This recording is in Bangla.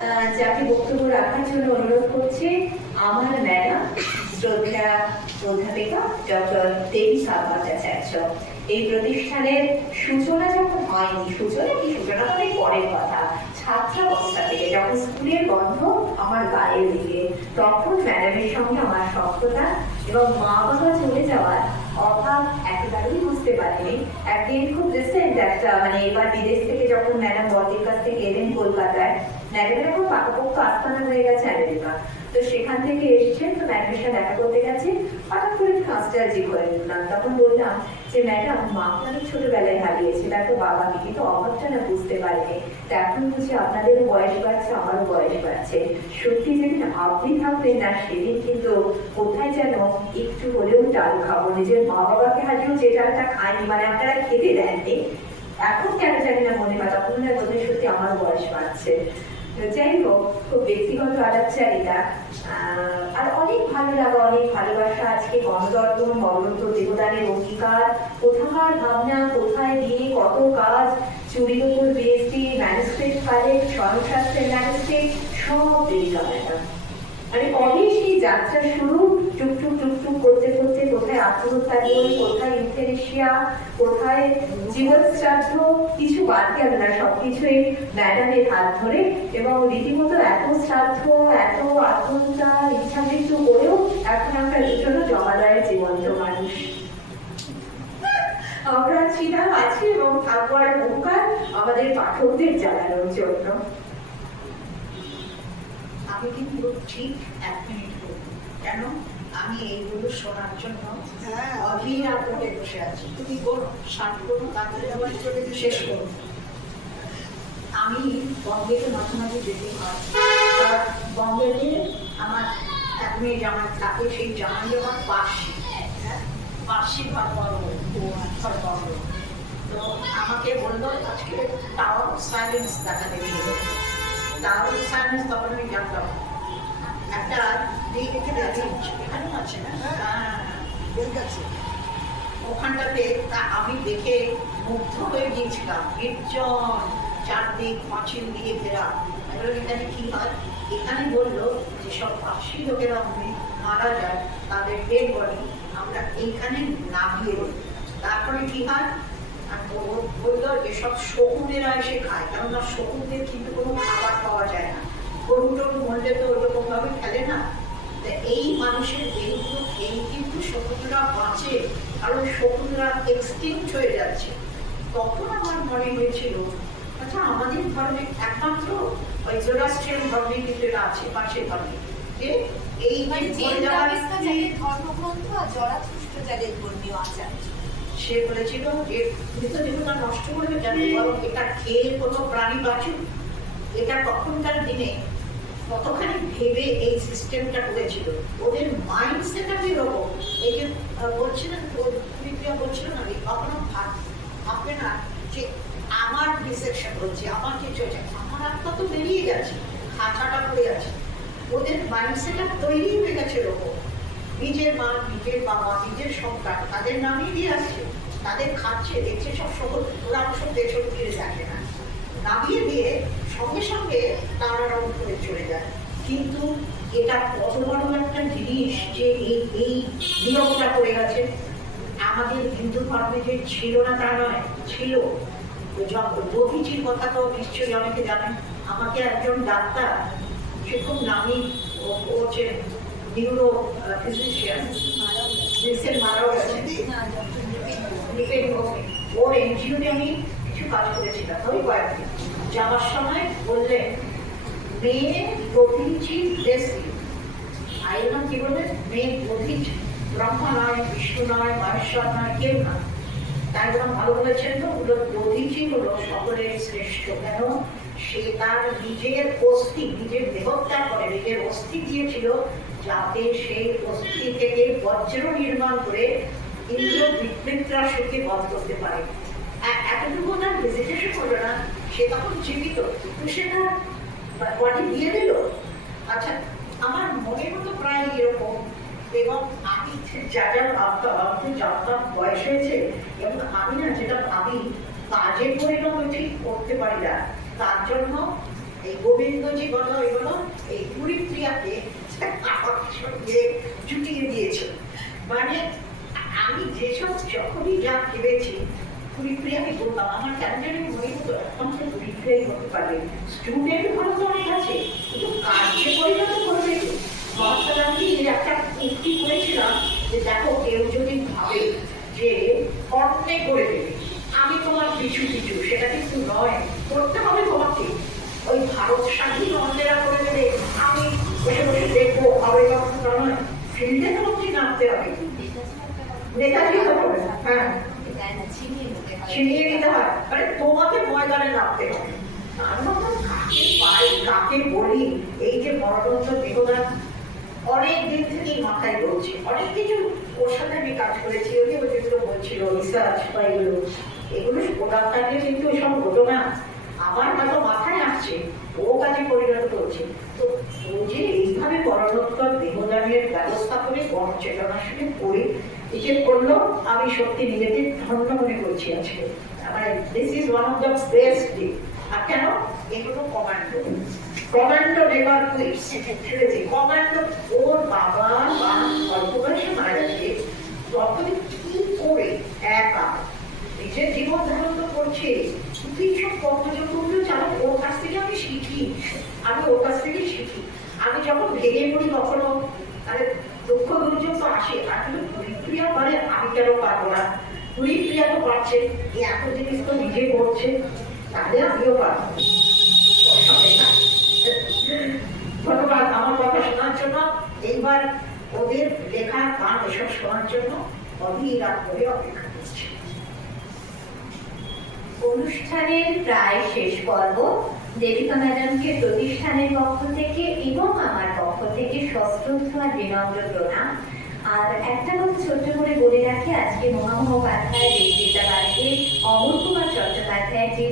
যাকে বক্তব্য রাখার জন্য অনুরোধ করছি, আমার ম্যাডাম, শ্রদ্ধা অধ্যাপিকা ডক্টর দেবী ভট্টাচার্য এই প্রতিষ্ঠানের সূচনা যখন হয়নি, সূচনা কি সূচনা? মানে পরের কথা, ছাত্রাবস্থা থেকে যখন স্কুলের বন্ধ আমার গায়ে লেগে তখন ম্যাডামের সঙ্গে আমার সখ্যতা এবং মা বাবা চলে যাওয়ার অভাব একেবারেই বুঝতে পারিনি। একদিন খুব রিসেন্ট একটা মানে এবার বিদেশ থেকে যখন ম্যাডাম বদ্রির কাছ থেকে এলেন কলকাতায় ম্যাডামের এখন পাকাপোক্ত আস্তানা হয়ে গেছে আমেরিকা। তো সেখান থেকে এসেছেন তো ম্যাডামের সাথে দেখা করতে গেছে। হঠাৎ করে নস্টালজি করে নিলাম। তখন বললাম যে, ম্যাডাম মাকে আমি ছোটবেলায় হারিয়েছি। তারপর বাবাকে কিন্তু অভাবটা না বুঝতে পারিনি। তো এখন বুঝি আপনাদেরও বয়স বাড়ছে, আমারও বয়স বাড়ছে। সত্যি যেদিন আপনি থাকবেন না, সেদিন কিন্তু কোথায় যেন একটু হলেও ডাল খাব। নিজের মা বাবাকে হারিয়েও যে ডালটা খাইনি মানে আপনারা খেতে দেননি। এখন কেন জানি না মনে হয়, তখন মনে সত্যি আমার বয়স বাড়ছে। যাই হোক, খুব ব্যক্তিগত আলাপচারিতা। আর অনেক ভালো লাগা, অনেক ভালোবাসা আজকে গণদর্পণ অঙ্গীকার। কোথাকার ভাবনা, কোথায় গিয়ে কত কাজ চুরির উপর বিএসটি ম্যানেজমেন্ট কালেক্ট স্বয়ংশাস্ত্রের ম্যানেজমেন্ট সব মানে কবে সেই যাত্রা শুরু, টুকটুক টুকটুক, করতে করতে কোথায় আত্মহত্যার কোথায় ইউথেনেশিয়া কোথায় জীবন কিছু বাদ গেল না সবকিছুই ম্যাডামের হাত ধরে এবং রীতিমতো এত শ্রাদ্ধ, এত আত্মহত্যা ইচ্ছা মৃত্যু করেও এখন আমরা দুজনও জমাদারের জীবন্ত মানুষ। আমরা ছিলাম আছি এবং থাকব আর বহুকাল আমাদের পাঠকদের জানানোর জন্য। আমি কিন্তু ঠিক এক মিনিট করব কেন? আমি এইগুলো শোনার জন্য হ্যাঁ, অভিরাত হয়ে বসে আছি। তুমি করো ষাট করো তাড়াতাড়ি চলে শেষ করো। আমি বম্বেতে মাঝে মাঝে যেতে হয় বম্বেতে আমার এক মেয়ে জামাই থাকে সেই জামাই আমার পার্সি হ্যাঁ পার্সি ভাত বড় বড়। তো আমাকে বলল আজকে টাওয়ার সাইলেন্স নিয়ে যাব টাওয়ার সাইলেন্স তখন আমি জানতাম একটা এখানে আছে। এখানেও আছে হ্যাঁ। ওখানটাতে তা আমি দেখে মুগ্ধ হয়ে গিয়েছিলাম। নির্জন চারদিক পাঁচিল দিয়ে ঘেরা। এখানে কি হয়? এখানে বলল যে, সব পার্সি লোকেরা মারা যায়। তাদের ডেড বডি আমরা এইখানে নামিয়ে তারপরে কি হয়? বলল এসব শকুনেরা এসে খায়। কেননা শকুনদের কিন্তু কোনো খাবার পাওয়া যায় না। গরু টরু মরলে তো ওরকম ভাবে খেলে না। এই মানুষের দেহগুলো এই কিন্তু শকুনরা বাঁচে কারণ শকুনরা এক্সটিংক্ট হয়ে যাচ্ছে। তখন আমার মনে হয়েছিল আচ্ছা আমাদের ধর্মে একমাত্র ওই জোরাস্ট্রিয়ান ধর্মে কিন্তু আছে পাশের ধর্মে। যে এই মানে যে যাদের ধর্মগ্রন্থ আর জরাথুষ্ট যাদের ধর্মীয় আচার সে বলেছিল যে মৃতদেহটা নষ্ট করবে কেন? বরং এটা খেয়ে কোনো প্রাণী বাঁচুক। এটা তখনকার দিনে কতখানি ভেবে এই সিস্টেমটা করেছিল? ওদের মাইন্ড সেট আপ এরকম এই যে বলছিলেন প্রিয়া বলছিলেন আমি কখনো ভাববে না যে আমার হচ্ছে, আমার আমার আত্মা তো বেরিয়ে গেছে খাঁচাটা পড়ে আছে। ওদের মাইন্ড সেট আপ তৈরি হয়ে গেছে এরকম। নিজের মা, নিজের বাবা, নিজের সন্তান, তাদের নামই দিয়ে আসছে, তাদের খাচ্ছে, দেখছে সব সকল ওরা সব পেছন ফিরে না। নামিয়ে দিয়ে সঙ্গে সঙ্গে তারা রং করে চলে যায়। কিন্তু এটা কত বড় একটা জিনিস যে এই এই নিয়মটা করে গেছে। আমাদের হিন্দু ধর্মে যে ছিল না তা নয় ছিল। দধিচির কথা তো নিশ্চয়ই অনেকে জানেন আমাকে একজন ডাক্তার সে খুব নামি হচ্ছে নিউরো ফিজিশিয়ান রিসেন্ট মারাও গেছে। ভৌমিক। ওর এনজিওতে আমি কিছু কাজ করেছিলাম ওই কয়েকদিন। যাওয়ার সময় বললেন মেয়ে কি মেয়ে নয়, বিষ্ণু নয়, মহেশ্বর নয়, কেউ ভালো বলেছেন তো হলো সকলের শ্রেষ্ঠ কেন? সে তার নিজের অস্থি, নিজের দেহত্যাগ করে, নিজের অস্থি দিয়েছিল যাতে সেই অস্থি থেকে বজ্র নির্মাণ করে ইন্দ্র বিবৃতরা সুখে বধ করতে পারে। এতটুকু তার ভিজিটেশন হলো না। সে তখন জীবিত, কিন্তু সে তার বডি দিয়ে দিল। আচ্ছা আমার মনের মতো প্রায় এরকম, এবং আমি যা যা ভাবতাম আমি জানতাম বয়স হয়েছে, এবং আমি না যেটা ভাবি, কাজে পরিণত ঠিক করতে পারি না, তার জন্য এই গোবিন্দজি বলো এগুলো এই হরিপ্রিয়াকে আমার সঙ্গে জুটিয়ে দিয়েছে। মানে আমি যেসব যখনই যা ভেবেছি হরিপ্রিয়াকে বলতাম, আমার কেন জানি মনে হতে পারে। স্টুডেন্ট ভালো তো অনেক আছে, কিন্তু কার্যে পরিণত করবে। মহাত্মা গান্ধী এর একটা উক্তি করেছিলাম, যে দেখো, কেউ যদি ভাবে যে অন্যে করে দেবে, আমি তোমার পিছু পিছু, সেটা কিন্তু নয়, করতে হবে তোমাকে। ওই ভারত স্বাধীন অন্যেরা করে দেবে, আমি বসে বসে দেখব হবে কখনো নয়। ফিল্ডে তোমাকে নামতে হবে। নেতাজি হতে হবে হ্যাঁ। ছিনিয়ে নিতে হয় মানে তোমাকে ময়দানে নামতে হবে কাকে পাই কাকে বলি এই যে মরণোত্তর দেহদান অনেক দিন থেকেই মাথায় রয়েছে অনেক কিছু ওর সাথে আমি কাজ করেছি ওই ওই যেগুলো বলছিল রিসার্চ বা এগুলো এগুলো ওনার কাছে কিন্তু এসব হতো না আমার হয়তো মাথায় আসছে ও কাজে পরিণত করছে যে এইভাবে পরলোত্তর দেহদানের ব্যবস্থা করে গণচেতনার সঙ্গে করে করল আমি সত্যি নিজেকে ধন্য মনে করছি আজকে। মানে this is one of the best day আর কেন? এগুলো commando commando never quits commando ওর বাবা বা অল্প বয়সে মারা গেছে তখন কি করে একা নিজের জীবন ধারণ তো করছে কিন্তু এইসব কর্মযোগ্যগুলো জানো ওর কাছ থেকে আমি শিখি আমি ওর কাছ থেকে শিখি যখন ভেঙে পড়ি, কখনো আরে দুঃখ, দুর্যোগ তো আসে। আসলে হরিপ্রিয়া মানে আমি কেন পারব না? হরিপ্রিয়া তো পারছে এই এত জিনিস তো নিজে করছে, তাহলে আমিও পারব। ধন্যবাদ, আমার কথা শোনার জন্য। এইবার ওদের লেখা গান, এসব শোনার জন্য অধীর করে অপেক্ষা করছি। অনুষ্ঠানের প্রায় শেষ পর্ব। দেবিকা ম্যাডামকে প্রতিষ্ঠানের পক্ষ থেকে এবং আমার পক্ষ থেকে সশ্রদ্ধ বিনম্র প্রণাম। আর একটা কথা ছোট্ট করে বলে রাখি, আজকে মহামহোপাধ্যায় বিদ্যাবাড়িতে অমর কুমার চট্টোপাধ্যায় যে